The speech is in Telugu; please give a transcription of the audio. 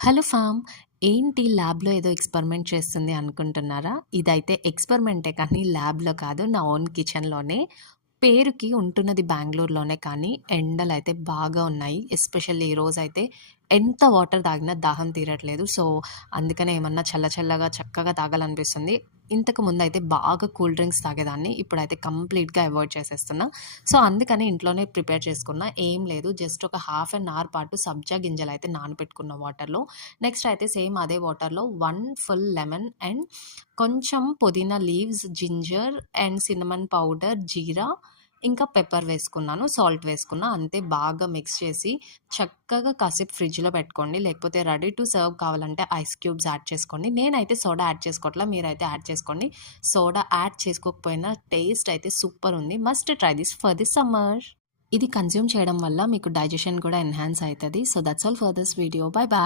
Hello form. ఏంటి ల్యాబ్‌లో ఏదో ఎక్స్‌పెరిమెంట్ చేస్తుంది అనుకుంటున్నారా? ఇదైతే ఎక్స్‌పెరిమెంటే కానీ ల్యాబ్‌లో కాదు. నా ఓన్ కిచెన్‌లోనే. పేరుకి ఉంటున్నది బెంగుళూరులోనే కానీ ఎండలైతే బాగా ఉన్నాయి. ఎస్పెషల్లీ ఈరోజైతే ఎంత వాటర్ తాగినా దాహం తీరట్లేదు. సో, అందుకనే ఏమన్నా చల్ల చల్లగా చక్కగా తాగాలనిపిస్తుంది. ఇంతకు ముందయితే బాగా కూల్ డ్రింక్స్ తాగేదాన్ని. ఇప్పుడైతే కంప్లీట్‌గా అవాయిడ్ చేసేస్తున్నా. సో, అందుకని ఇంట్లోనే ప్రిపేర్ చేసుకున్నా. ఏం లేదు, జస్ట్ ఒక హాఫ్ అన్ అవర్ పాటు సబ్జా గింజలైతే నానబెట్టుకున్న వాటర్‌లో. నెక్స్ట్ అయితే సేమ్ అదే వాటర్‌లో 1 ఫుల్ లెమన్ అండ్ కొంచెం పుదీనా leaves, ginger and cinnamon powder, జీరా ఇంకా పెప్పర్ వేసుకున్నాను. సాల్ట్ వేసుకున్నా. అంతే, బాగా మిక్స్ చేసి చక్కగా కాసేపు ఫ్రిడ్జ్‌లో పెట్టుకోండి. లేకపోతే రెడీ టు సర్వ్ కావాలంటే ఐస్ క్యూబ్స్ యాడ్ చేసుకోండి. నేనైతే సోడా యాడ్ చేసుకోవట్లా. మీరైతే యాడ్ చేసుకోండి. సోడా యాడ్ చేసుకోకపోయినా టేస్ట్ అయితే సూపర్ ఉంది. Must try this for the summer. ఇది కన్జ్యూమ్ చేయడం వల్ల మీకు డైజెషన్ కూడా ఎన్హాన్స్ అయితది. So, that's all for this video. By by.